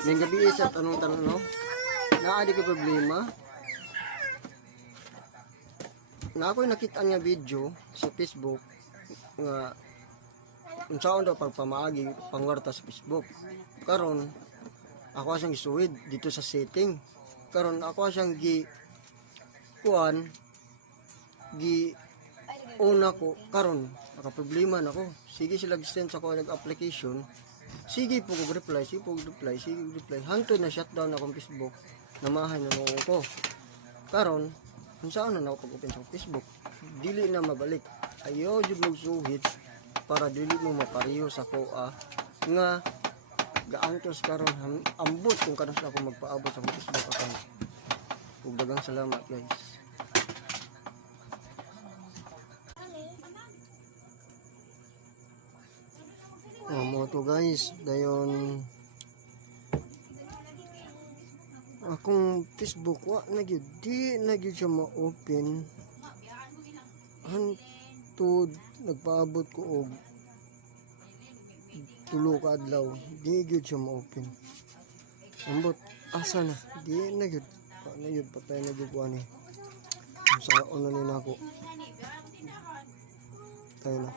Ning gabi sa tanong no. Naa di ka problema. Na ako'y nakita nga video sa Facebook nga unsaon daw pagpamaagi pangwarta sa Facebook. Karon ako siyang isuwid dito sa setting. Karon ako siyang kuan gi una ko karon nakaproblema na ko. Sige sila send sa ko nag-application. Sige po ko reply, hangtod na shutdown akong Facebook. Namahay na ko. Karon saan na ako pag-open sa Facebook? Dili na mabalik. Ayaw jud magsuhit para dili mo mapariyo sa ko nga gaantos karon ambot kung karon sa ako magpaabot sa Facebook account. Ug daghang salamat guys. Mo to guys, dayon akong Facebook wa na gyud di na gyud siya ma-open hantud nagpaabot ko og 3 ka adlaw di gyud siya ma-open ambot asa na di na gyud patay na gyud ko ani sa ono ni nako tayo na